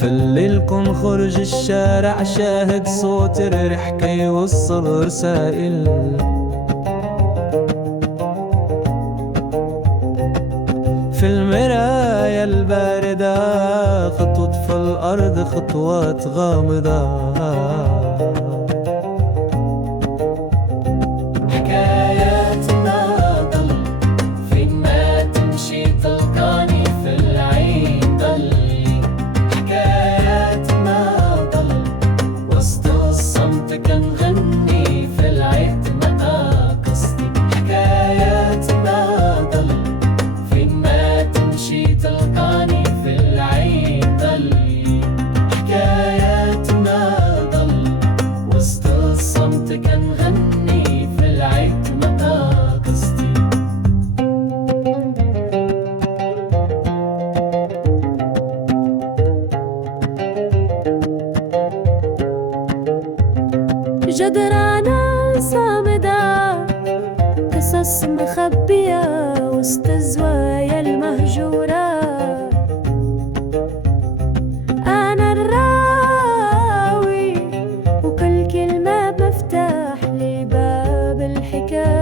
في الليل كن خرج الشارع شاهد صوت الريح يوصل رسائل. في المراية الباردة خطوط في الأرض خطوات غامضة. حكاياتنا ضل فين ما تمشي تلقاني في العين ضل. حكاياتنا ضل وسط الصمت كنغني في العيد ما قصدي. حكاياتنا ضل فين ما تمشي تلقاني في العين ضل. حكاياتنا ضل وسط الصمت كنغني في العيد ما قصدي. جدرانة صامدة قصص مخبية وسط الزوايا المهجورة. أنا الراوي وكل كلمة مفتاح لباب الحكاية.